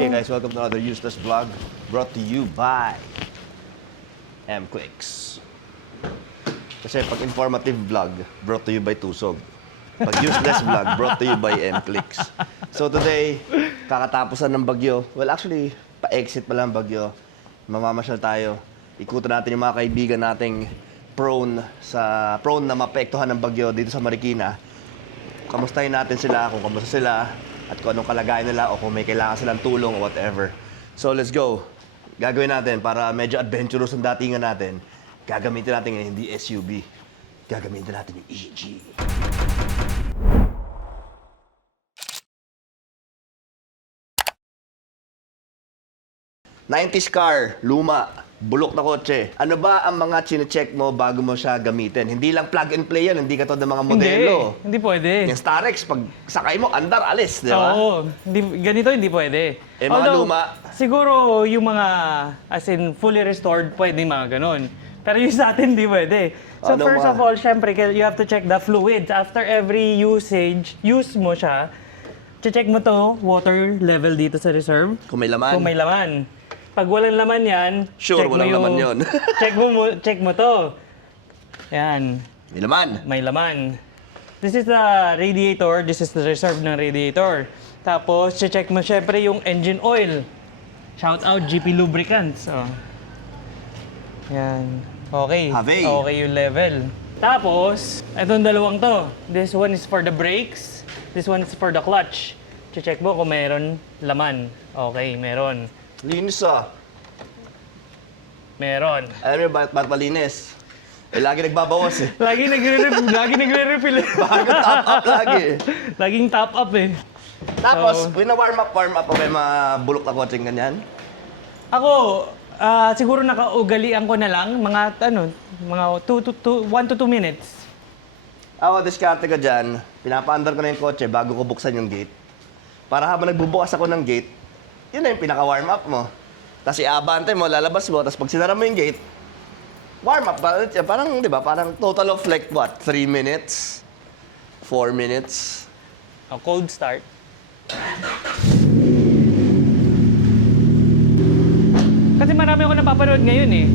Okay guys, welcome to another useless vlog brought to you by M-Clicks. Kasi pag informative vlog, brought to you by Tusog. Pag useless vlog, brought to you by M-Clicks. So today, kakatapusan ng bagyo. Well, actually, pa-exit pa lang bagyo. Mamamasyal tayo. Ikutan natin yung mga kaibigan nating prone na maapektuhan ng bagyo dito sa Marikina. Kamustahin natin sila, kung kamusta sila, at kung anong kalagayan nila, o kung may kailangan silang tulong, or whatever. So, let's go. Gagawin natin para medyo adventurous ang datingan natin. Gagamitin natin ngayon, hindi SUV. Gagamitin natin yung EG. '90s car, luma, bulok na kotse. Ano ba ang mga chine-check mo bago mo siya gamitin? Hindi lang plug and play yan, hindi ka to ng mga modelo. Hindi pwede. Yung Starex, pag sakay mo, andar, alis, di ba? Oo, ganito hindi pwede. Eh, mga luma? Siguro yung mga, as in, fully restored, pwede mga ganun. Pero yung sa atin, hindi pwede. So Ano first mga- of all, syempre, you have to check the fluids. After every use mo siya, check mo to, water level dito sa reserve. Kung may laman. Kung may laman. Pag walang laman yan, Sure, check mo walang laman yun. check mo to. Yan. May laman. May laman. This is the radiator. This is the reserve ng radiator. Tapos, check mo syempre yung engine oil. Shout out GP Lubricants. Oh. Yan. Okay. Have. Okay yung level. Tapos, itong dalawang to. This one is for the brakes. This one is for the clutch. Check mo kung meron laman. Okay, meron. Linis ah. Meron. Alam mo ba't malinis? Eh, lagi nagbabawas eh. Lagi nagre-refill. Bago top up lagi. Laging top up eh. Tapos, warm up pa may mga bulok na kotseng ganyan. Ako, siguro nakaugalian ko na lang mga 1 to 2 minutes. Ako, diskarte ko dyan. Pinapaandar ko na yung kotse bago ko buksan yung gate. Para habang nagbubukas ako ng gate, yun na yung pinaka-warm up mo. Tapos iabante mo, lalabas mo, tapos pag sinara mo yung gate, warm up. Parang, di ba, parang total of like what? 3 minutes? 4 minutes? A cold start. Kasi marami ako napapanood ngayon eh.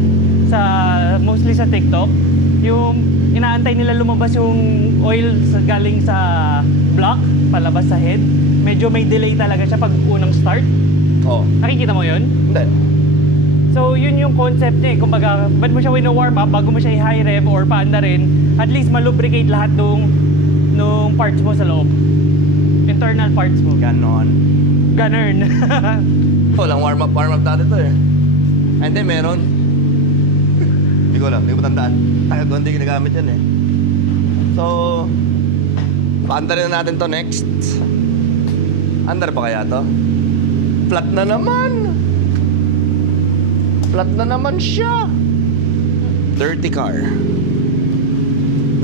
Mostly sa TikTok. Yung inaantay nila lumabas yung oil galing sa block, palabas sa head. Medyo may delay talaga siya pag unang start. Oo. Nakikita mo yun? Hindi. So, yun yung concept niya eh. Kumbaga, ba't mo siya wino-warm up bago mo siya i-high rev or paanda rin, at least malubricate lahat nung parts mo sa loob. Internal parts mo. Ganon. Ganun. Walang warm up dati to eh. Ay, hindi, meron. Hindi ko alam, hindi ko matandaan. Tagal ko hindi ginagamit yan eh. So, paandarin na natin to next. Andar pa kaya to? Flat na naman! Flat na naman siya! Dirty car.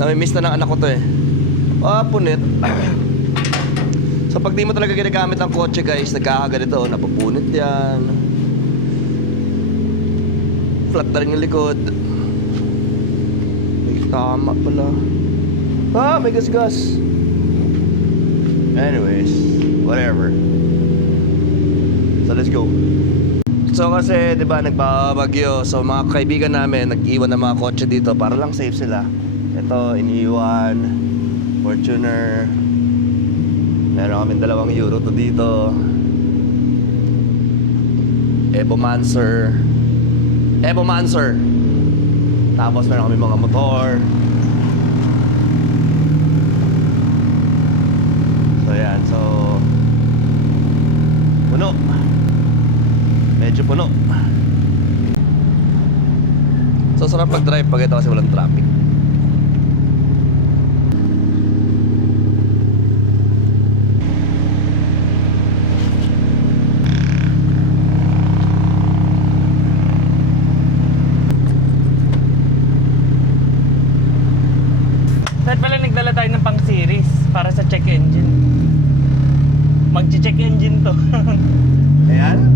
Nami-miss na ng anak ko to eh. Punit. So pag di mo talaga ginagamit ang kotse guys, nagkakaga nito, napupunit yan. Flat na rin yung likod. May tama pala. May gas-gas. Anyways, whatever. So let's go. So kasi 'di ba nagbabagyo, so mga kaibigan namin nag-iwan ng mga kotse dito para lang safe sila. Ito iniiwan, Fortuner. Meron kaming 2 Euro to dito. Evomancer. Tapos meron kaming mga motor. So yan, so puno. Medyo puno. So sarap mag-drive pag ito kasi walang traffic. Saan pala nagdala tayo ng pang-series para sa check engine? Mag-check engine to. Ayan.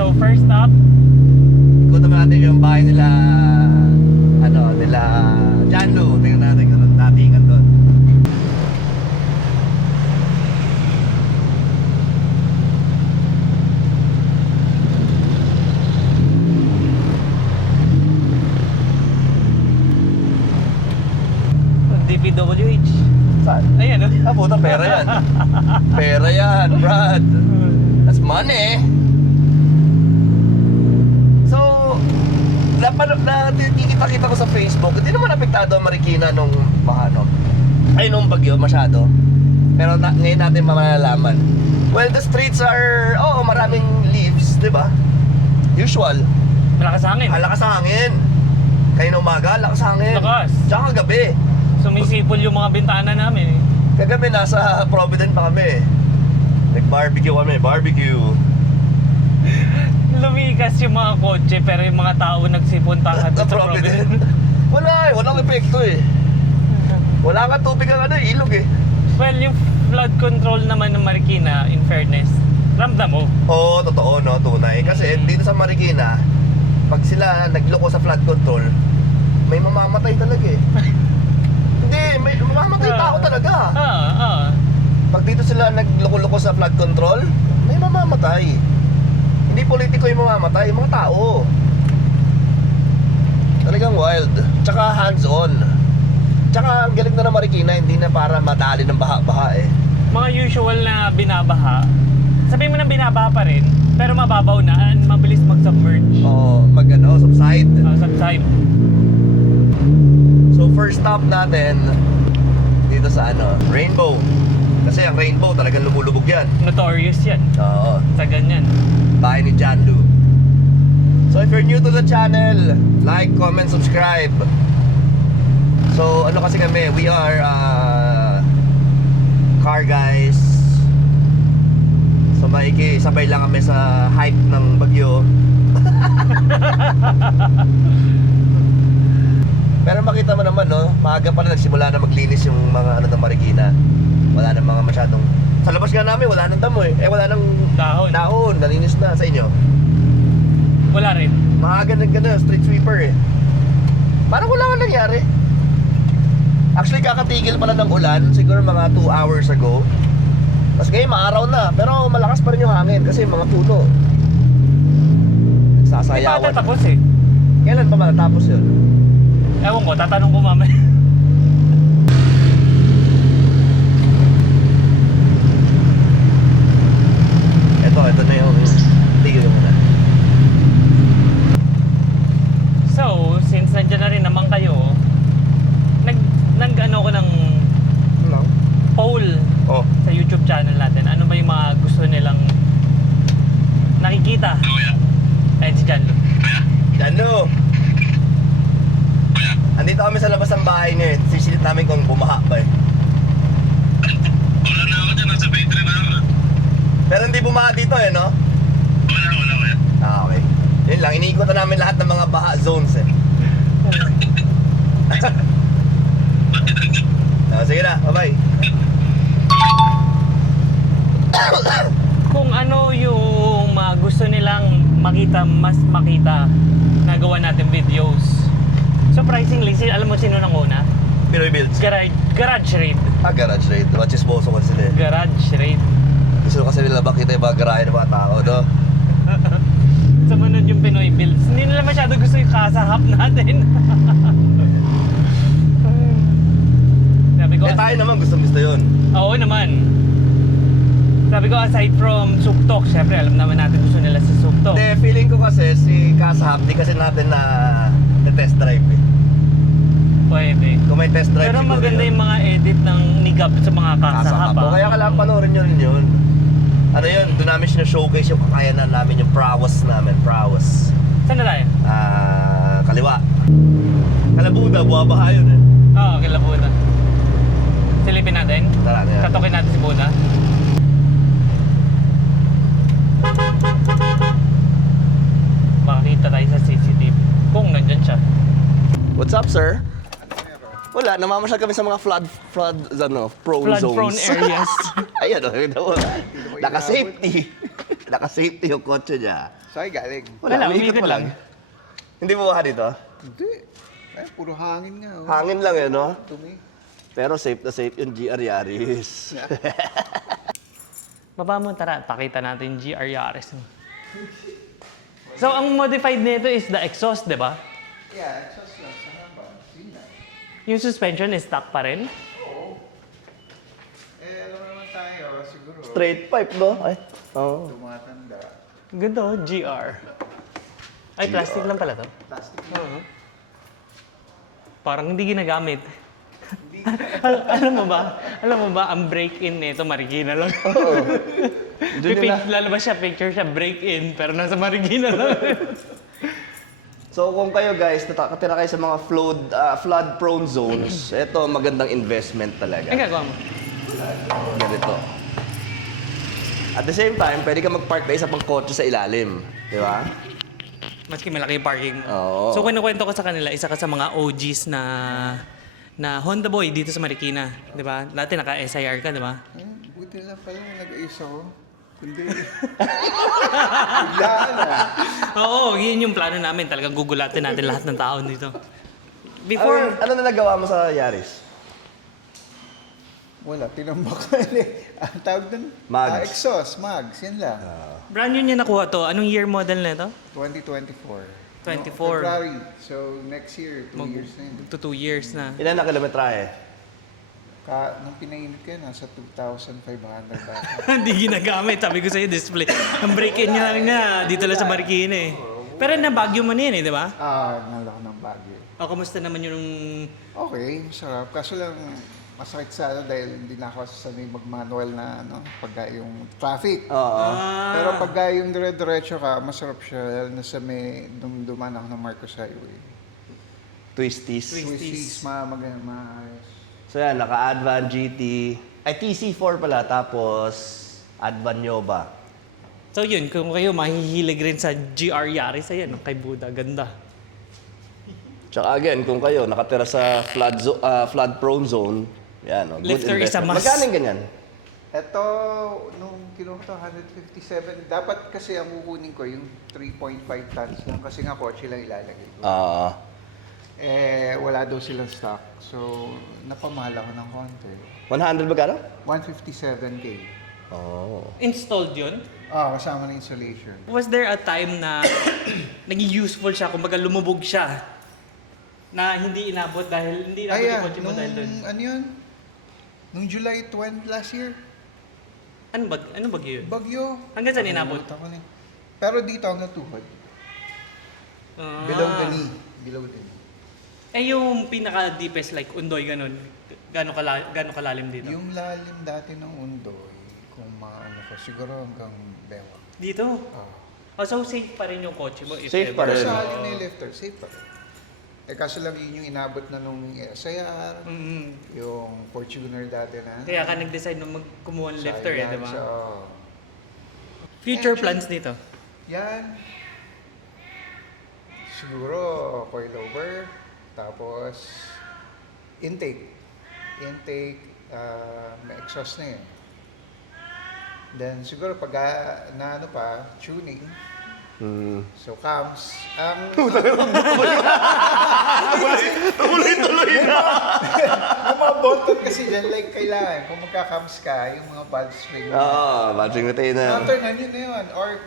So first up, Ikutan natin yung bahay nila, nila Janlo. Tingnan natin kung datingan doon. DPWH. Saan? Ayan, oh. Ah, puta, pera yan. Pera yan, Brad. That's money. So, nakikita ko sa Facebook, hindi naman apektado ang Marikina nung nung bagyo masyado. Pero ngayon natin malalaman. Well, the streets are, maraming leaves, di ba? Usual. Malakas hangin. Lakas ang hangin. Kayo na umaga, lakas ang hangin. Lakas. Tsaka kagabi. Sumisipol yung mga bintana namin, eh. Kagabi nasa Provident pa kami. Nag-barbecue kami, barbecue. Lumikas yung mga kotse, pero yung mga tao nagsipuntahan Sa sa Provident. Walang epekto eh. Wala nga tubig ang ilog eh. Well, yung flood control naman ng Marikina, in fairness, ramdam mo. Oo, totoo no, tunay. Kasi dito sa Marikina, pag sila nagloko sa flood control, may mamamatay talaga eh. Hindi, may mamamatay tao talaga. Pag dito sila nagloko-loko sa flood control, may mamamatay. Hindi politiko yung mamamatay, yung mga tao. Talagang wild. Tsaka hands-on. Tsaka ang galing na ng Marikina, hindi na para madali ng baha-baha eh. Mga usual na binabaha, sabihin mo na binabaha pa rin, pero mababaw na, and mabilis mag-submerge. Oo, subside. Subside. So first stop natin dito sa Rainbow. Kasi ang Rainbow talagang lumulubog yan. Notorious yan. Oo. Sa ganyan. Bahay ni John Lu. So if you're new to the channel, like, comment, subscribe. So ano kasi kami, we are car guys. So sabay lang kami sa hype ng bagyo. Pero makita mo naman no, maaga pa na nagsimula na maglinis yung mga ng Marikina. Wala na mga masyadong. Sa labas nga namin wala nang damo eh. Wala nang dahon, nalinis na sa inyo. Wala rin. Maaga street sweeper eh. Parang wala nga nangyari. Actually kakatigil pala ng ulan, siguro mga 2 hours ago. Tapos ngayon maaraw na, pero malakas pa rin yung hangin kasi mga puno. Hindi pa Nagsasayawan. tatapos eh. Kailan pa matatapos yun? Ewan ko, tatanong ko mamaya. Ito na yung tigil yung muna. So, since nandiyan na rin naman kayo, nag-ano ko ng Ano? poll Oh. sa YouTube channel natin. Ano ba yung mga gusto nilang nakikita? Ayun si Janlo. Jano! Andito kami sa labas ng bahay niya eh. Sisilip namin kung bumaha ba eh. Wala na ako dyan, nasa pantry na ako. Pero hindi bumaha dito eh, no? Wala. Ah, okay. Yun lang, iniikutan namin lahat ng mga baha zones eh. Sige na, bye-bye. Kung ano yung mga gusto nilang makita, mas makita, nagawa natin videos. Surprisingly, alam mo sino nang una? Pinoy Builds. Garage Raid. Garage raid. Machismoso kasi sila eh. Garage Raid. Gusto kasi nila makita yung mga garahe ng mga tao, no? Sumunod yung Pinoy Builds. Hindi nila masyado gusto yung kasahap natin. Sabi ko, Tayo naman gusto yun. oo naman. Sabi ko, aside from Suktok, syempre alam naman natin gusto nila sa Suktok. Hindi, feeling ko kasi si Kasahap, di kasi natin na test drive eh. Pwede. Kung may test drive Pero siguro maganda yun. yung mga edit ng nigab sa mga kasahap. O, kaya kailangan panoorin nyo rin yun. Ano yun, doon namin sinashowcase yung kakayanan namin, yung prowess namin, prowess. Saan na tayo? Kaliwa. Kalabuda, buwabaha yun eh. Oo, kila Buda. Silipin natin. Tara, na yan. Katokin natin si Buda. Makakita tayo sa CCTV kung nandyan siya. What's up, sir? Wala, namamasyal kami sa mga flood prone zones. Flood-prone areas. Ayan, naka-safety. Naka-safety yung kotse niya. Saan galing? Wala, umiikot umikot lang. Hindi mo ba dito? Hindi. Ay, puro hangin nga. Oh. Hangin lang eh, no? Dumi. Pero safe na safe yung GR Yaris. Baba mo, tara. Pakita natin yung GR Yaris. So, ang modified nito is the exhaust, di ba? Yeah, exhaust lang sa haba. Yun na. Yung suspension is stock pa rin? Alam naman tayo, siguro. Straight pipe, no? Ay, oo. Tumatanda. Ganda, oh, GR. Ay, plastic lang pala to. Plastic Oo. Parang hindi ginagamit. Alam mo ba, ang break-in nito, Marikina lang. Doon yun na. Lalabas siya, picture siya, break-in, pero nasa Marikina lang. So kung kayo guys, nakatira kayo sa mga flood-prone zones, ito magandang investment talaga. Ay, gagawa mo. Ganito. At the same time, pwede ka mag-park na isa pang kotse sa ilalim. Di ba? Maski malaki yung parking mo. Oo. So, kinukwento ko sa kanila, isa ka sa mga OGs na Honda boy dito sa Marikina. Di ba? Dati naka-SIR ka, di ba? Buti na pala nag-ayos ako. Kundi. Biglaan ah. Oo, yun yung plano namin. Talagang gugulatin natin lahat ng tao dito. Before, Ano na nagawa mo sa Yaris? Wala, tinambak ko ang tawag dun? Mags. Exhaust, mags, yan lang. brand new niya nakuha to. Anong year model na ito? 2024. 24. No, February. So, next year, 2 years na yun. To 2 years na. Ilan na kilometrahe? Nung pinainit ka, nasa 2,500 ba? Hindi ginagamit. Sabi ko sa'yo, display. Ang break-in niya lang nga, dito lang sa Marikina eh. Pero na Baguio mo na yan eh, di ba? Nalaki ng Baguio. O, kamusta naman yung... Okay, masarap. Kaso lang, masakit sa dahil hindi na ako sanay mag-manual na pagka yung traffic. Oo. Pero pagka yung dire-diretso ka, masarap siya. Lalo na sa may duman ako ng Marcos Highway. Twisties. Twisties, maayos. So yan, naka-Advan GT. Ay, TC4 pala. Tapos, Advan Nova. So yun, kung kayo mahihilig rin sa GR Yaris, ayan, kay Buda, ganda. Tsaka again, kung kayo nakatira sa flood-prone zone, yan, good Lifter is a investment. must. Magkano yung ganyan? Ito, nung kinuha ko 157, dapat kasi ang kukunin ko yung 3.5 tons lang kasi nga kotse lang ilalagay ko. Wala daw silang stock. So, napamahal ako ng konti. 100 magkano? 157K. Oh. Installed yun? Kasama na insulation. Was there a time na naging useful siya, kumbaga lumubog siya, na hindi inabot yung kotse mo dahil doon? Ano yun? Nung July 20 last year, Ano bagyo yun? bagyo. Hanggang saan inabot? Nakalimutan ko na eh. Pero dito hanggang tuhod. Ah. Below the knee. Below the knee. Eh yung pinaka-deepest, like Undoy, ganun, gano'ng kalalim dito? Yung lalim dati ng Undoy, kung maano ko, siguro hanggang bewa. Dito? Oh, so safe pa rin yung kotse mo? If Safe ever. pa rin. Pero sa halin na yung lifter, safe pa rin. Kaso lang yun yung inabot na nung SIR, yung Fortuner dati na. Kaya ka nag-decide na kumuha ng lifter eh, di ba? So, Future plans dito? yan. Siguro coilover, tapos intake. May exhaust na yun. Then siguro pag tuning, so cams, Tuloy-tuloy na! yung mga button kasi dyan, like kailangan, kung magka-cams ka, yung mga valve spring. Oo, matching retainer. Turn yun na yun. Or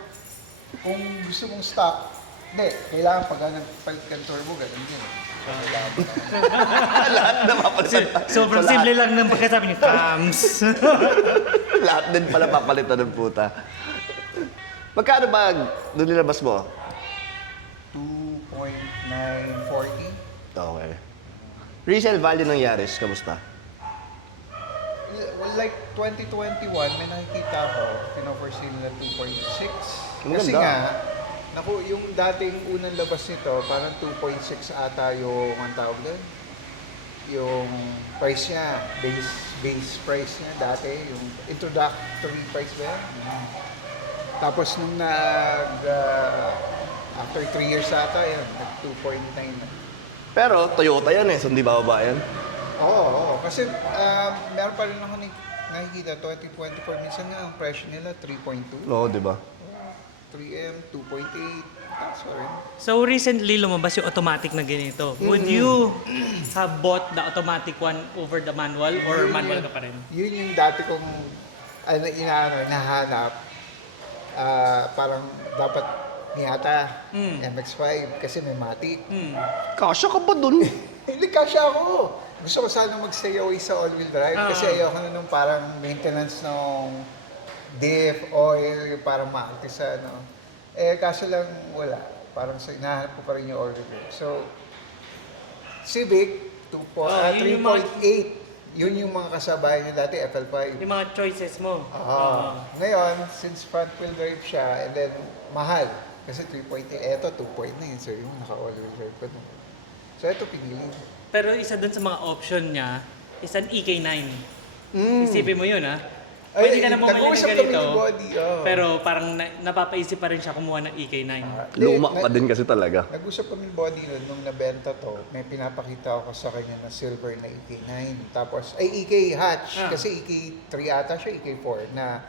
kung gusto mong stock, hindi, kailangan pag nagpalit ka ng turbo, ganun din. So, kailangan mo na. Lahat na papalitan. Sobrang simple lang ng pagkasabi niyo, cams. Lahat din pala papalitan ng puta. Magkano ba doon nilabas mo? 2.940. Okay. Resale value ng Yaris, kamusta? Well, like 2021, may nakikita ko, pin-offer sila 2.6. Ang Kasi ganda. nga, yung dating unang labas nito, parang 2.6 ata yung ang tawag doon. Yung price niya, base price niya dati, yung introductory price ba yan? Tapos nung after 3 years ata, yan, nag 2.9 na. Pero Toyota yan eh, so hindi bababa yan. Oo. Kasi meron pa rin ako nakikita, 2024, minsan nga ang presyo nila 3.2. Oo, di ba? 3M, 2.8, that's all right. So recently lumabas yung automatic na ganito. Would you have bought the automatic one over the manual or manual ka pa rin? Yun yung dati kong hinahanap. Parang dapat niyata MX-5 kasi may matic. Kasya ka ba dun? Hindi kasya ako. gusto ko sana magstay away sa all-wheel drive kasi ayoko na nung parang maintenance ng diff, oil, yung parang maakti sa ano. Kaso lang wala. Parang hinahanap ko pa rin yung all-wheel drive. So, Civic, 3.8. Yun yung mga kasabayan niya dati, FL5. Yung mga choices mo. Ngayon, since front-wheel drive siya, and then mahal. Kasi 3.8, eto 2.9. So yung naka-all-wheel drive ko. So ito pinili. Pero isa dun sa mga option niya is an EK9. Isipin mo yun, ha? Pwede ka na bumili ng nag-uusap kami ganito. ni Body. Pero parang napapaisip pa rin siya kumuha ng EK9. Luma pa din kasi talaga. Nag-usap kami ni Body nun, nung nabenta to, may pinapakita ako sa kanya na silver na EK9. Tapos, ay EK hatch. Kasi EK3 ata siya, EK4. Na,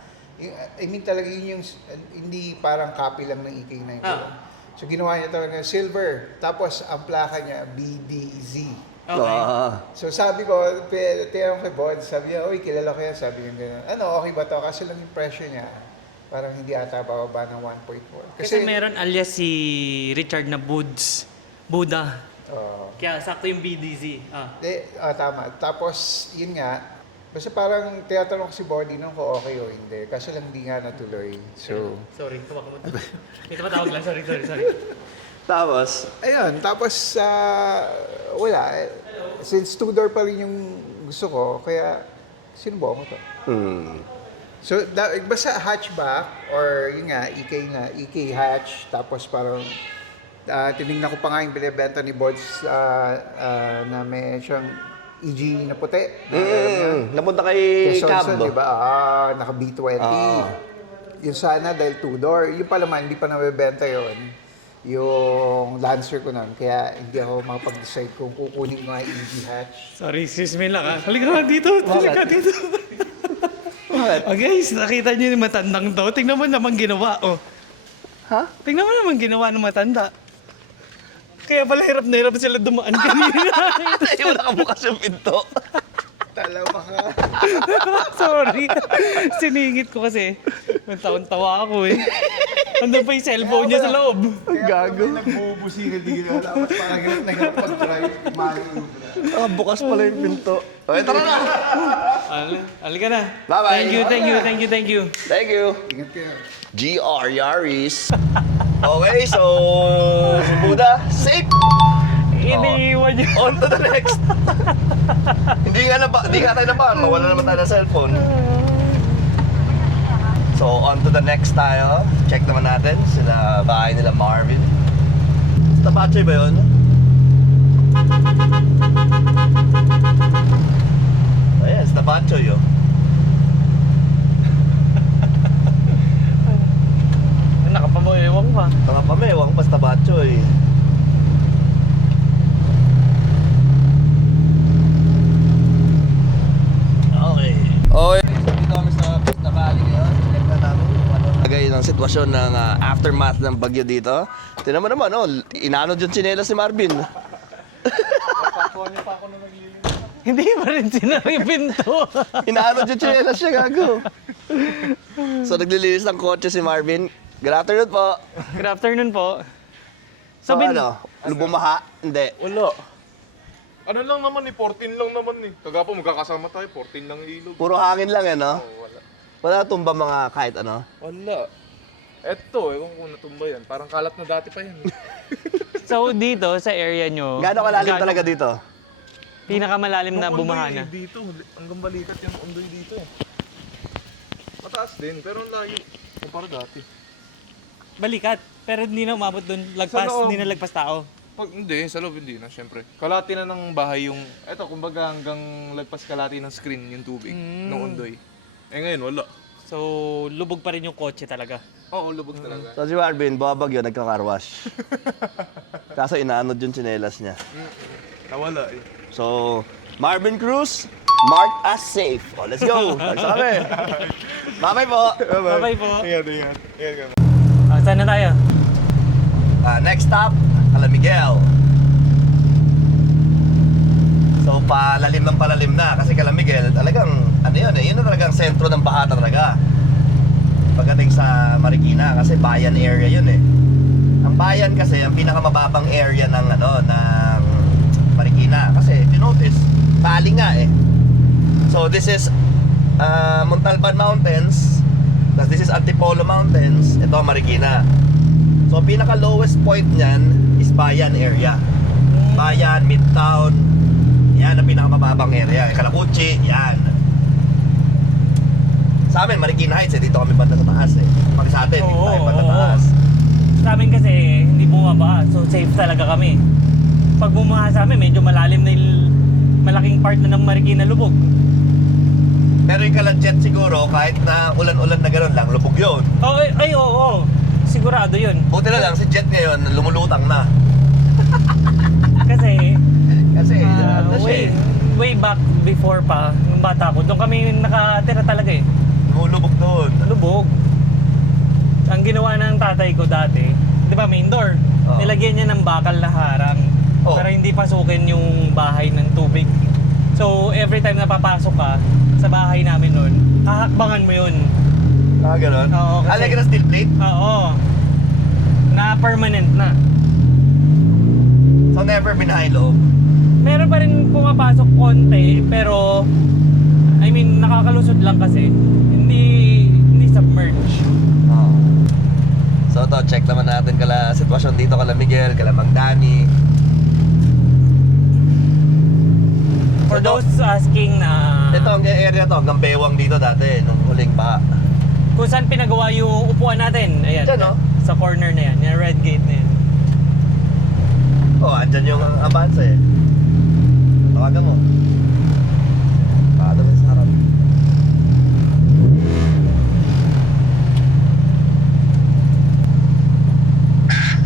I mean talaga yun yung, hindi parang copy lang ng EK9. So, ginawa niya talaga silver. Tapos, ang plaka niya, BDZ. Okay. So sabi ko, tinanong kay Bod, sabi niya, uy, kilala ko yan. Sabi niya gano'n, ano, okay ba to? Kasi lang yung presyo niya, parang hindi ata bababa ng 1.4. Kasi meron alias si Richard na Buddha. Kaya sakto yung BDZ. Tama. Tapos, yun nga, basta parang tinatanong ko si Body nung kung okay o hindi. Kasi lang hindi nga natuloy. So, Sorry, kumakamot. Ito matawag lang. Sorry. Tapos, ayun. Tapos, wala. Since two-door pa rin yung gusto ko, kaya sinubukan ko to. So, basta hatchback or yung nga, EK hatch, tapos parang tinignan ko pa nga yung binibenta ni Bods na may siyang EG na puti. napunta kay Cab. Quezon, di ba? Naka B20. Yun sana dahil two-door. Yung pa naman, hindi pa nabibenta yun. Yung Lancer ko nun. Kaya hindi ako makapag-decide kung kukunin ko nga yung EG hatch. Sorry, excuse me lang, ha? Halika dito. Guys, nakita niyo yung matandang to. Tingnan mo naman ginawa, oh. Ha? Tingnan mo naman ginawa ng matanda. Kaya pala hirap na hirap sila dumaan kanina. Ay, wala ka bukas yung pinto. Talama ka. Sorry. Siningit ko kasi. Taon-tawa ako eh. Andun pa yung cellphone niya sa loob. Gago. Nagbubusigan, di ka dapat parang hirap na hirap pag-drive. Bukas pala yung pinto. Okay, tara na! Halika na. Bye-bye. Thank you. Thank you. Ingat kayo. GR Yaris. Okay, so Buddha, safe! Iniiwan niyo. On to the next. Hindi nga tayo nabahan. Mawala naman tayo ng cellphone. So, on to the next tayo. Check naman natin sila bahay nila Marvin. Tapache ba yun? Ayan, Tapache yun. Nakapamewang pa. Nakapamewang pa Tapache. Okay. Dito kami sa Pista Valley ngayon. Check na namin kung ano lagay ng sitwasyon ng aftermath ng bagyo dito. Tingnan mo naman, inanod yung tsinelas ni Marvin. Hindi pa rin sinara yung pinto. Inanod yung tsinelas siya, gago. So naglilinis ng kotse si Marvin. Good afternoon po. Good afternoon po. So ano, lubumaha? Hindi. Wala. Ano lang naman 14 lang naman Kagapo magkakasama tayo, 14 lang ilog. Puro hangin lang no? Wala. Wala tumba mga kahit ano? Wala. Eto, ewan ko kung natumba yan. Parang kalat na dati pa yan. So dito sa area nyo, Gaano kalalim talaga dito? pinakamalalim na bumaha na. Dito, hanggang balikat yung undoy dito Mataas din, pero ang layo. Kumpara dati. Balikat, pero hindi na umabot doon. Lagpas, Sa loob. hindi na lagpas tao. Hindi, sa loob hindi na, syempre. Kalati na ng bahay yung, kumbaga hanggang lagpas kalati ng screen yung tubig, ng undoy. Ngayon, wala. So, lubog pa rin yung kotse talaga. Oo, lubog talaga. So si Marvin, babagyo, nagka-carwash. Kaso inaanod yung tsinelas niya. Nawala So, Marvin Cruz, marked as safe. Oh, let's go. Let's kami. Bye-bye po. Bye-bye po. Ingat. Saan na tayo? Next stop, San Miguel. So, palalim na. Kasi San Miguel, talagang, yun na talagang sentro ng baha talaga. Pagdating sa Marikina, kasi bayan area yun Ang bayan kasi, ang pinakamababang area ng Marikina. Kasi, if you notice, Tali nga eh. So this is Montalban Mountains. Tapos this is Antipolo Mountains. Ito Marikina. So pinaka lowest point niyan is Bayan area. Bayan, Midtown. Yan ang pinakamababang area. Kalakuchi, yan. Sa amin, Marikina Heights eh. Dito kami banda sa taas eh. Pag sa atin, dito tayo banda taas. Sa amin kasi hindi bumaba, so safe talaga kami. Pag bumaha sa amin, medyo malalim na yung malaking part na ng Marikina lubog. Pero yung kaladjet siguro, kahit na ulan-ulan na gano'n lang, lubog yun. Oh, oo. Sigurado yun. Buti na lang, si Jet ngayon, lumulutang na. Kasi, Kasi, Ah, way back before pa, nung bata ko, doon kami nakatira talaga eh. lumulubog doon. Lubog. Ang ginawa ng tatay ko dati, di ba main door? Oo. Nilagyan niya ng bakal na harang Oo. para hindi pasukin yung bahay ng tubig. So, every time na papasok ka sa bahay namin noon, hahakbangan mo yun. Ah, gano'n? Oo, kasi- Alagyan na steel plate? Oo. Na permanent na. So, never binahay loob. Meron pa rin pumapasok konti, pero I mean, nakakalusot lang kasi. Hindi submerge. Oh. So, to, check naman natin kala sitwasyon dito kala Miguel, kala Mang Dani. For So, those asking na Ito, ang area to, hanggang Bewang dito dati, nung huling pa. kung saan pinagawa yung upuan natin, ayan, Diyan, no? sa corner na yan, yung red gate na yan. Oh, andyan yung avance eh. Tawagan mo. Paano ba sa harap?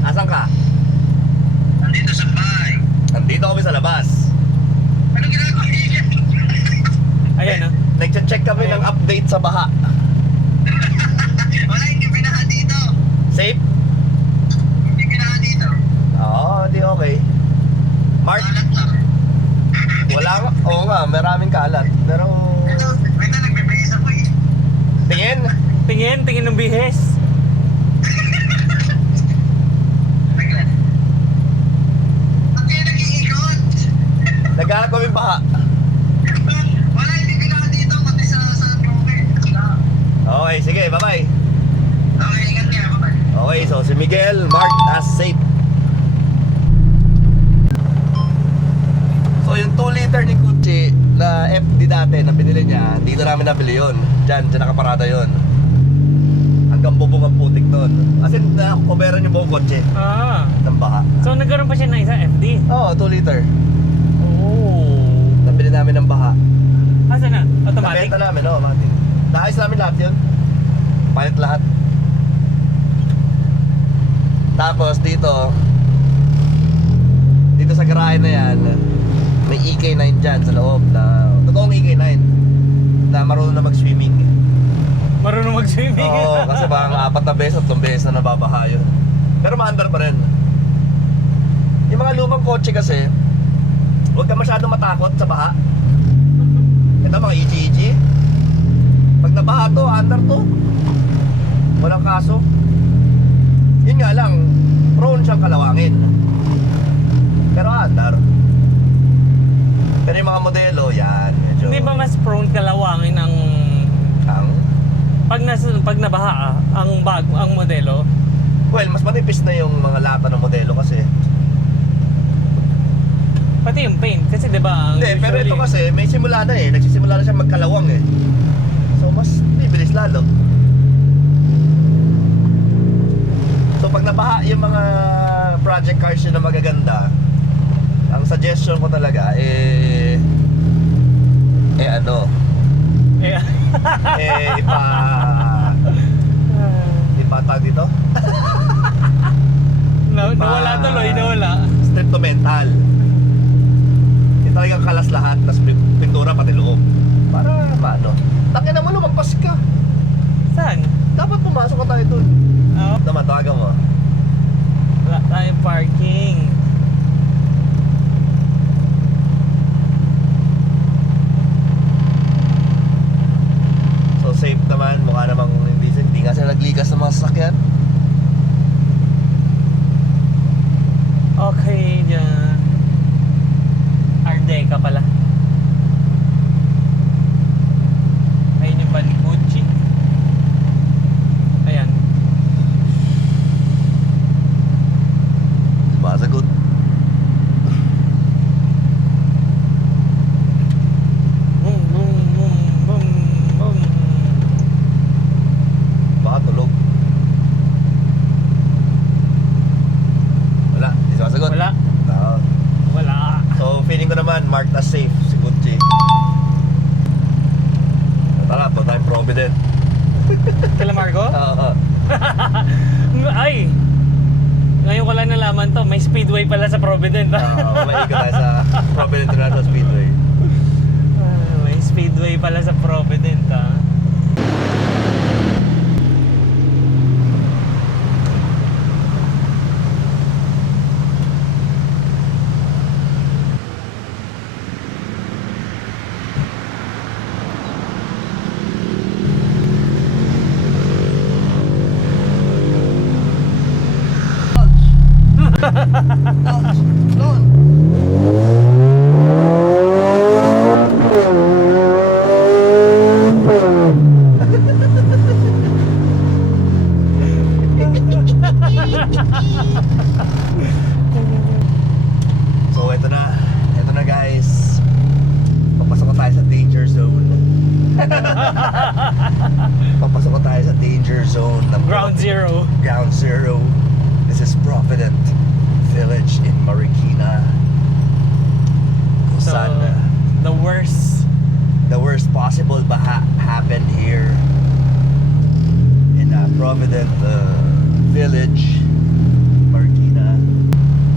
Asan ka? Nandito sa bahay. Nandito kami sa labas. Ano ginagawa niya? Ayan, ah. Nag-check kami ng update sa baha. Wala, hindi pinaha dito. Safe? Hindi pinaha dito. Oo, di okay. Mark, Kalat lang. wala nga. Oo nga, maraming kalat. Pero, Ito, nagbibihis ako eh. tingin. Tingin ng bihes. Bigla. Ba't kayo nag-iikot? Naghanap kami baha. Wala, hindi pinaha dito, pati sa broker. Okay, sige, bye-bye. Okay, ingat ka, bye-bye. Okay, so si Miguel marked as safe. So yung 2 liter ni Gucci na FD dati na binili niya, dito namin nabili yun. Diyan nakaparada yun. Hanggang bubong ang putik doon. As in, kuberan yung buong kotse Ah. ng baha. So nagkaroon pa siya ng isang FD. Oo, 2 liter. Oh. Nabili namin ng baha. Asa na? Automatic? Nabenta namin, oo, automatic. Naayos namin lahat yun. Palit lahat. Tapos dito sa garahe na yan, may EK9 dyan sa loob na totoong EK9 na marunong na mag-swimming. Marunong mag-swimming. Oo, kasi parang 4 na beses, 3 beses na nababaha yun. Pero maandar pa rin. Yung mga lumang kotse kasi, huwag ka masyadong matakot sa baha. Ito mga EG. Pag nabaha to, andar to. Walang kaso. Yun nga lang, prone siyang kalawangin. Pero andar. Pero yung mga modelo, yan. Medyo, Hindi ba mas prone kalawangin ang pag nabaha ang modelo? Well, mas manipis na yung mga lata ng modelo kasi. Pati yung paint kasi 'di ba? Hindi, pero ito kasi may simula na eh. Nagsisimula na siya magkalawang eh. So mas bibilis lalo. So pag nabaha yung mga project cars yun na magaganda, ang suggestion ko talaga tawag dito? Nawala tuloy, nawala. Strip to metal. Yung talagang kalas lahat, tas pintura pati loob. Para paano? Takin naman lumampas ka. Saan? Dapat pumasok ka tayo dun. Oh, Naman, tawagan mo. wala tayong parking. So safe naman, mukha namang hindi nga sila naglikas ng mga sasakyan. Okay, dyan. Ardeka pala. Provident. Kila Marco? Oo. Ay! Ngayon ko lang nalaman to, may speedway pala sa Provident. Maikot tayo sa Provident International Speedway. May speedway pala sa Provident, ah. So ito na guys. Papasok na tayo sa danger zone. Papasok na tayo sa danger zone ng Ground Zero. Ground Zero. This is Provident Village in Marikina. Kung So, saan the worst possible happened here in Provident Village, Marikina.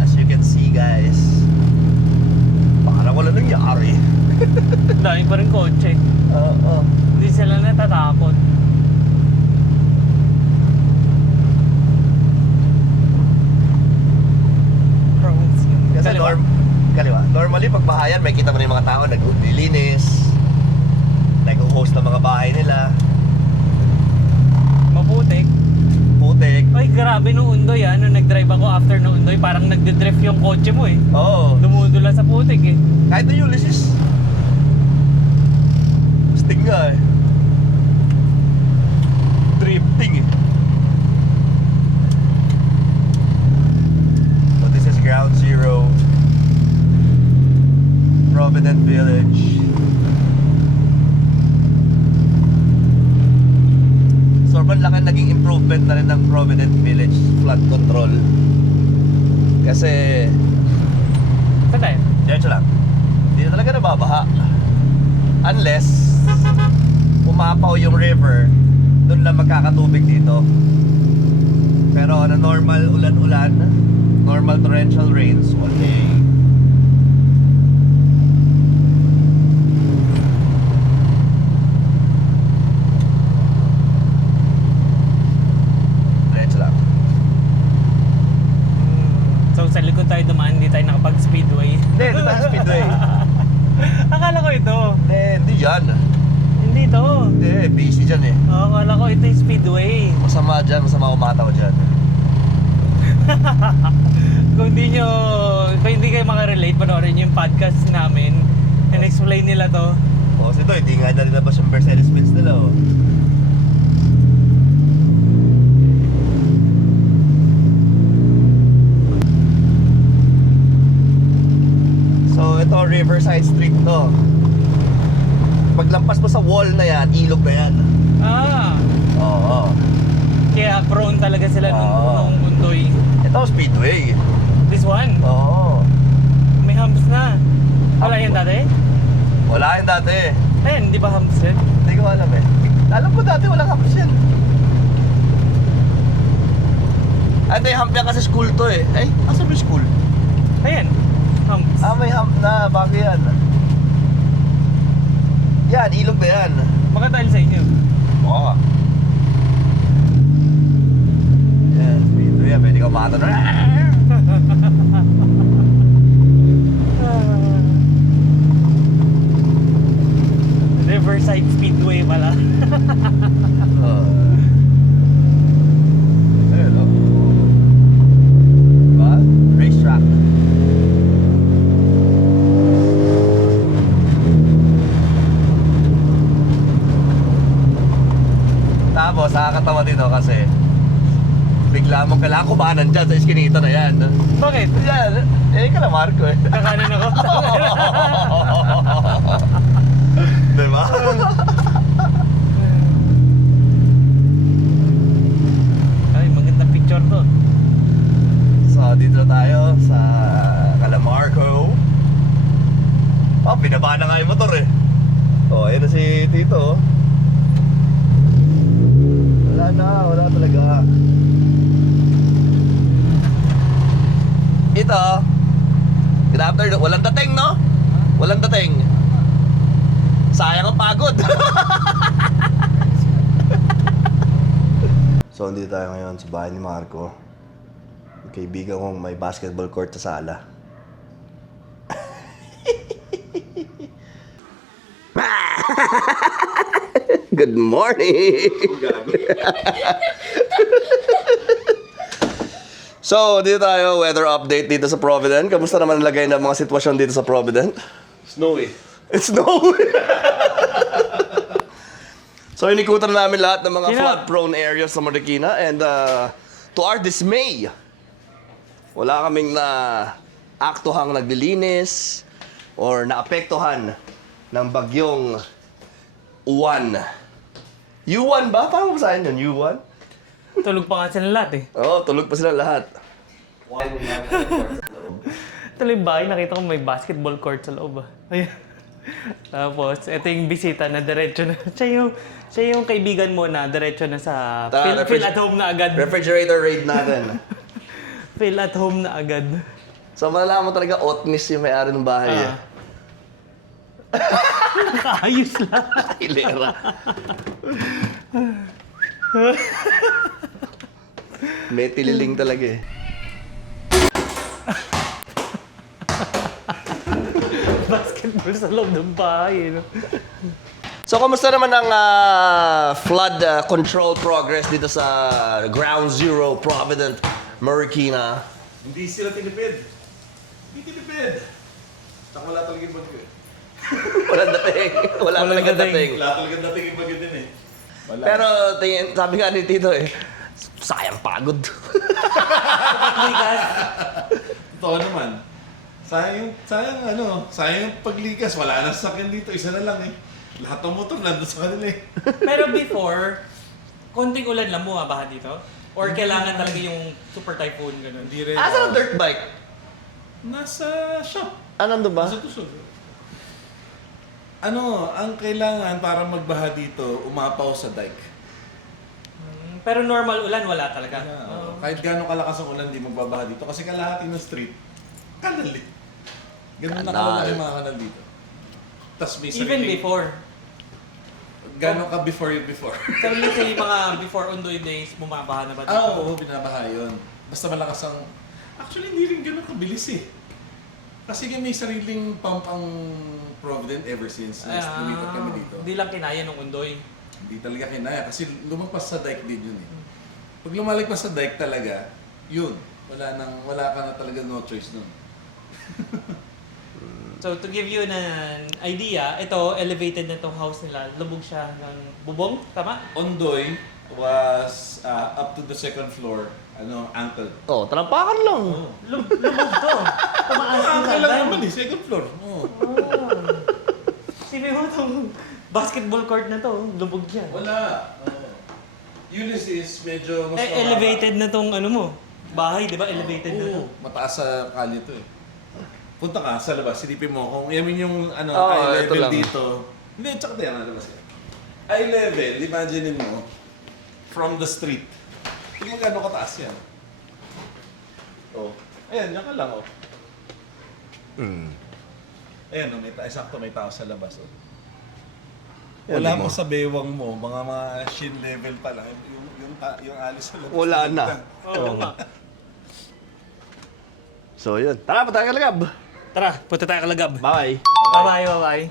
As you can see guys, parang wala nangyari. dami pa rin kotse. Hindi sila natatakot. Kasi Kaliwa. kaliwa. Normally pag bahayan, may kita mo na yung mga tao naglilinis, nag-host ng mga bahay nila, Maputik. putik. Ay, grabe nung Undoy, ah. Nung nag-drive ako after nung Undoy, parang nagdidrift yung kotse mo, eh. Oo. Dumudula sa putik, eh. Kahit na Ulysses. Sting nga eh. Drifting eh. So this is Ground Zero, Provident Village. Sobrang laki naging improvement na rin ng Provident Village flood control. Kasi Saan tayo? diretso lang. Hindi na talaga nababaha. Unless umapaw yung river, doon lang magkakatubig dito. Pero na normal ulan-ulan, normal torrential rains, okay. Diretso lang. So, sa likod tayo dumaan, hindi tayo nakapag-speedway. Hindi, ito tayo speedway. Akala ko ito. Hindi yan. Hindi to. Hindi, busy dyan eh. Oo, akala ko ito yung speedway. Masama dyan, masama umataw dyan. Kung hindi kayo makarelate, panoorin nyo yung podcast namin. And explain nila to. O, kasi ito, hindi nga na rinabas yung Mercedes-Benz nila oh. So, ito, Riverside Street to. Paglampas mo sa wall na yan, ilog na yan. Ah, Oo. kaya prone talaga sila Oo. nung Undoy. Ito, speedway. This one, Oo. may humps na. Wala yan dati? Wala yan dati. Ayun, di ba humps din? Hindi ko alam eh. Alam ko dati walang humps yan. Ate, hump yan kasi school to eh. Ay, asan ba yung school? Ayan, humps. May hump na. Bakit yan? Yan, ilog na yan. Baka dahil sa inyo. Oo. Yan, speedway yan. Pwede ka umatan na. Riverside Speedway pala. Ayun, oh. Diba? Racetrack. Tapos, nakakatawa dito kasi bigla mong kailangan kumanan dyan sa iskinita na yan. Bakit? Yan, ka na Marco eh. Kakanan ako. Diba? Ay, magandang picture to. So, dito na tayo sa Calamarco. Oh, binaba na nga yung motor eh. Oh, ayun na si Tito. Wala talaga. Ito, good afternoon. Walang dating, no? Walang dating. Sayang ang pagod. So, nandito tayo ngayon sa bahay ni Marco. Yung kaibigan kong may basketball court sa sala. Good morning! So, dito tayo, weather update dito sa Provident. Kamusta naman ang lagay ng mga sitwasyon dito sa Provident? Snowy. It's snowy! So, inikutan namin lahat ng mga Sino? flood-prone areas sa Marikina and to our dismay, wala kaming na aktuhang naglilinis or naapektuhan ng bagyong Uwan. U1 ba? Paano basahin yun? U1? Tulog pa nga sila lahat eh. Oo, tulog pa sila lahat. Tuloy bahay, nakita ko may basketball court sa loob. Ayan. Tapos, ito yung bisita na diretso na. Siya yung kaibigan mo na diretso na sa feel at home na agad. Refrigerator raid natin. Feel at home na agad. So, malalaman mo talaga otnis yung may-ari ng bahay. Eh. Ayos lang. Hilera. May tililing talaga eh. Basketball sa loob ng bahay. No? So, kamusta naman ang flood control progress dito sa Ground Zero, Provident, Marikina? Hindi sila tinipid. Hindi tinipid. Saka wala talaga yung bagyo eh. Walang dating. Wala talaga dating. Wala talaga dating yung bagyo din eh. Wala. Pero sabi nga ni Tito eh, sayang pagod. Totoo naman. Sayang yung paglikas. Wala nang sasakyan dito. Isa na lang eh. Lahat ng motor nandun sa kanila eh. Pero before, konting ulan lang bumabaha dito? Or kailangan talaga yung super typhoon, gano'n? Hindi rin. Asa ang dirt bike? Nasa shop. Nandun ba? Nasa tusog. Ang kailangan para magbaha dito, umapaw sa dike. Pero normal ulan, wala talaga. Kahit gano'ng kalakas ang ulan, di magbabaha dito. Kasi kalahati ng street, kanal eh. Ganun na Kanal. kalaki yung mga kanal dito. Tapos may Even sariling- before. Gano'n ka before yung before? Pero let's say, mga before Ondoy days, bumabaha na ba dito? Oo, binabaha yun. Basta malakas ang... Actually, hindi rin gano'n kabilis eh. Kasi may sariling pump ang Provident ever since lumipat kami dito. Hindi lang kinaya nung Ondoy. Hindi talaga kinaya kasi lumagpas sa dike din yun eh. Pag lumalagpas sa dike talaga, yun. Wala ka na talaga no choice nun. So to give you an idea, ito, elevated na itong house nila. Lubog siya ng bubong, tama? Ondoy was up to the second floor, ankle. Oh, talampakan lang. Lubog to. Tumaas yung Ankle lang hagdan. naman eh, second floor. Oh. Sino mo itong basketball court na to? Lubog yan. Wala. Ulysses, medyo mas Elevated na tong ano mo. Bahay, di ba? Elevated na to. Oo, mataas sa kalye to eh. Punta ka sa labas, silipin mo kung yung Oo, eye ito level lang. dito. Hindi, tsaka tayo na labas yan. Eye level, imagine mo, from the street. Tingnan mo gano'ng kataas yan. Oh. Ayan, yan ka lang oh. Ayan, sakto may tao sa labas oh. Yan, Wala mo. mo sa bewang mo, mga shin level pa lang. Yung alis sa labas. Wala na. Oo nga. So, yun. Tara, patay ka lagab. Tara, punta tayo kalagab. Bye. Bye-bye, bye-bye.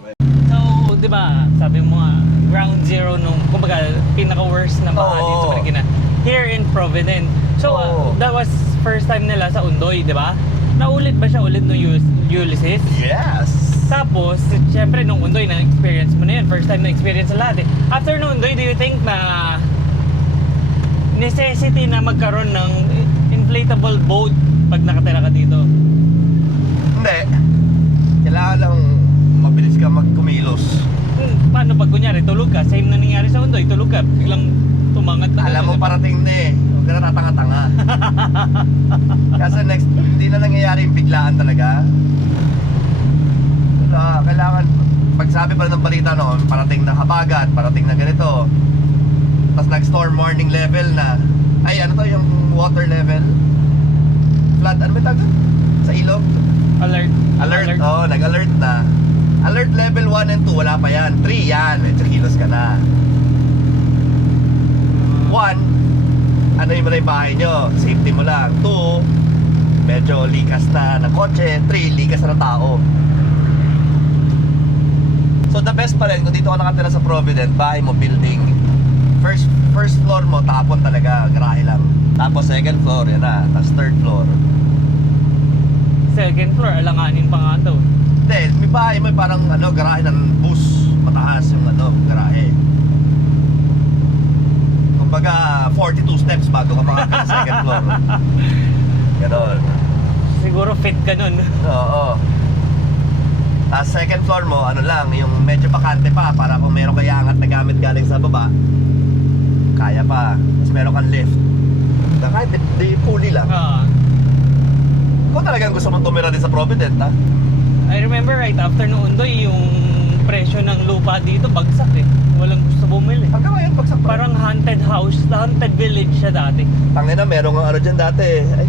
So, di ba, sabi mo nga, ground zero nung, kumbaga, pinaka-worst na baha Oo. dito sa Marikina. Here in Provident. So, Oo. that was first time nila sa Ondoy, di ba? Naulit ba siya ulit nung Ulysses? Yes. Tapos, syempre, nung Ondoy, na-experience mo na yun. First time na-experience sa lahat eh. After nung Ondoy, do you think na necessity na magkaroon ng inflatable boat pag nakatira ka dito? Hindi. Kailangan lang mabilis ka magkumilos. Paano pag kunyari tulog ka? Same na nangyari sa Ondoy, tulog ka, biglang tumangat na. Alam mo, parating na eh. Huwag ka na tatanga-tanga. Kasi next, hindi na nangyayari yung biglaan talaga. Kailangan, pagsabi pa ng balita noon, parating na habagat, parating na ganito. Tapos storm warning level na. Ay, ano to yung water level? Flood, ano ba tawag doon? Sa ilog? Alert. Alert. Oo, nag-alert na. Alert level 1 and 2, wala pa yan. 3 yan, medyo kilos ka na. 1, ano yung mga bahay nyo? Safety mo lang. 2, medyo likas na ng kotse. 3, likas na ng tao. So the best pa rin, kung dito ka nakatira sa Provident, bahay mo, building. First floor mo, tapon talaga, garahe lang. Tapos second floor, yan na. Tapos third floor. Second floor, alanganin pa nga daw. Hindi, may bahay mo parang garahe ng bus. Mataas yung garahe. Kumbaga, 42 steps bago ka makakita sa second floor. Ganon. Siguro fit ka nun. Oo. Tapos second floor mo, yung medyo bakante pa para kung meron kang angat na gamit galing sa baba, kaya pa. Tapos meron kang lift. Kahit di puli lang. Kung talagang gusto mong tumira din sa Provident, ha? I remember right after noon doy, yung presyo ng lupa dito bagsak eh. Walang gusto bumili. Hanggang ngayon, pagsak pa. Parang haunted house, haunted village siya dati. Tangina, merong dyan dati. Ay.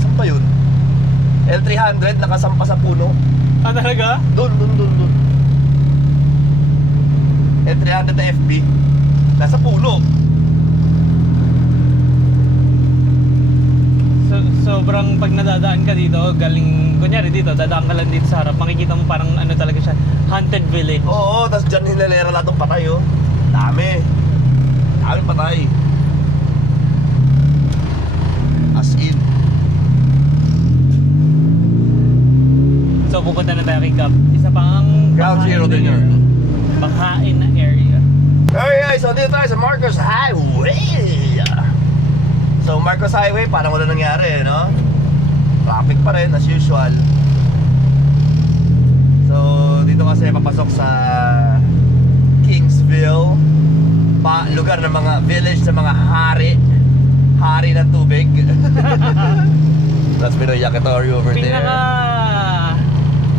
Saan pa yun? L300 nakasampa sa puno. Ah, talaga? Doon. L300 na FB. Nasa puno. Sobrang pag nadadaan ka dito, kunyari dito, dadaan ka lang dito sa harap, makikita mo parang talaga siya, haunted village. Oo, tas dyan hilalera lahat ng patay, oh. Dami patay. As in. So pupunta na tayo kay Cap. Isa pang Ground zero din yun. Banghain na area. Alright, so dito tayo sa Marcos Highway. So Marcos Highway, parang wala nangyari, no? Traffic pa rin, as usual. So dito kasi papasok sa Kingsville, lugar ng mga village ng mga hari ng tubig. That's Pinoy Yakitori over there. Pinaka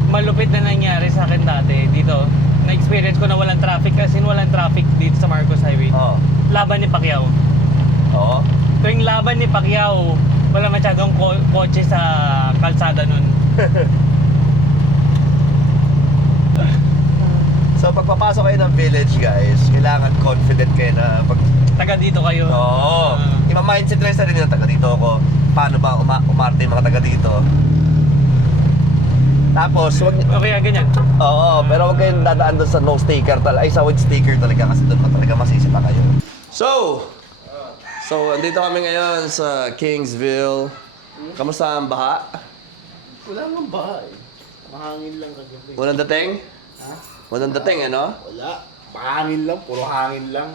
malupit na nangyari sa akin dati dito, na-experience ko na walang traffic, kasi walang traffic dito sa Marcos Highway. Oo. Laban ni Pacquiao. Oo. Tuwing laban ni Pacquiao, wala masyadong kotse sa kalsada nun. So pagpapasok kayo ng village, guys, kailangan confident kayo na Taga dito kayo. Oo. Ima-mindset rin sa rin yung taga dito ako. Paano ba umarte yung mga taga dito? Tapos, Okay, ganyan. oo, pero huwag kayong dadaan doon sa no sticker ay sa with sticker talaga kasi doon talaga masisita kayo. So, andito kami ngayon sa Kingsville. Kamusta ang baha? Wala nang bahay. Mahangin lang kagabi. Walang dating? Ha? Walang dating, ano? Wala. Mahangin lang. Puro hangin lang.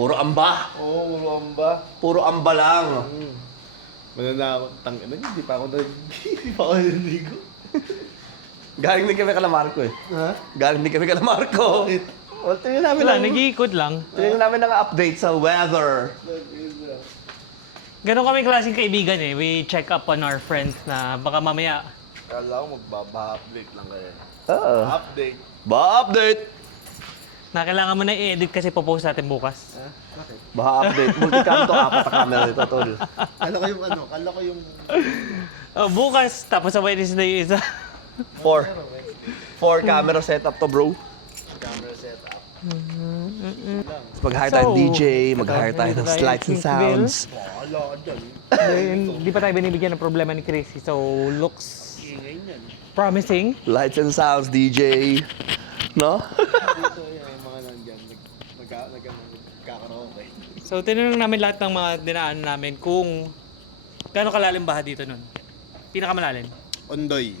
Puro amba. Oo, puro amba. Puro amba lang. Manana ako. Hindi pa ako naligo. Galing din kami kala Marco eh. Ha? Galing din kami kala Marco. Well, tingnan namin Wala, lang. nag-iikot lang. Tingnan namin ng update sa weather. Ganon kami klaseng kaibigan eh. We check up on our friends na baka mamaya. Kala ko magbaba-update lang kayo. Oo. Update. Ba-update! Na kailangan mo na i-edit kasi popost natin bukas. Ha? Bakit? Ba-update. Multicam to, 4 na camera nito, tol. Kala ko yung Oh, bukas, tapos sa Wednesday yung isa. 4 camera setup to, bro. camera setup. Mag-hire tayo ng DJ, mag-hire tayo ng lights and sounds. Wala ka dyan. Hindi pa tayo binibigyan ng problema ni Chrissy. So, looks Ingay yan. promising. Lights and sounds, DJ. No? Dito yan, yung mga nandyan. Nagkakaroke. So, tinanong namin lahat ng mga dinaan namin kung gaano kalalim baha dito nun. Pinakamalalim. Ondoy.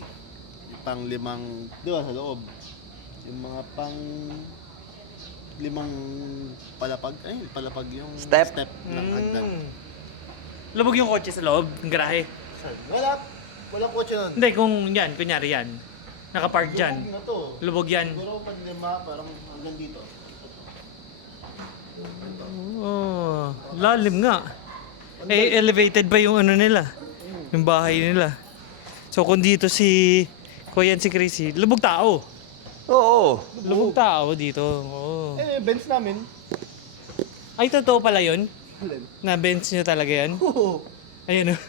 Yung pang 5, di ba, sa loob. Yung mga pang 5 palapag yung Step. ng hagdan. Lubog yung kotse sa loob, ng garahe. Walang kotse nun. Hindi, kung yan, kunyari yan. Nakapark dyan. Lubog na to. Lubog yan. Siguro pang 5, parang hanggang dito. Oh, lalim nga. Eh, elevated pa yung ano nila. Yung bahay nila. So, kung dito si Kuya si Chrissy, lubog tao. Oo. Lubog tao dito. Oo. Eh, bench namin. Ay, totoo pala yun? Alin? Na bench nyo talaga yan? Oo. Ayun oh.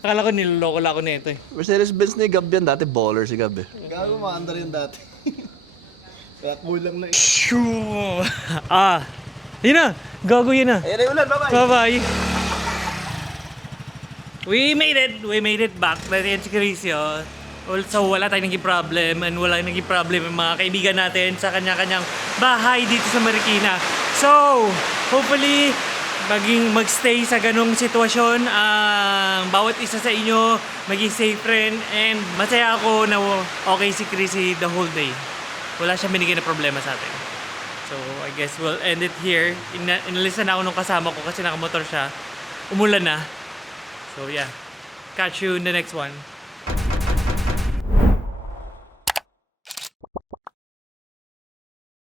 Akala ko niloloko lang ako nito eh. Mercedes-Benz ni Gab yan. Dati baller si Gab eh. Gago, maandar yun dati. Kaya kulang na Yun na. Gago yun na. Ayan na yung ulan. Bye-bye. Bye-bye. We made it. We made it back. Natin si Crisio. Also, wala tayong naging problem and wala naging problem yung mga kaibigan natin sa kanya-kanyang bahay dito sa Marikina. So, hopefully, magstay sa ganong sitwasyon ang bawat isa sa inyo, maging safe rin, and masaya ako na okay si Chrissy the whole day. Wala siyang binigay na problema sa atin. So, I guess we'll end it here. Inalis na ako nung kasama ko kasi nakamotor siya. Umulan na. So, yeah. Catch you in the next one.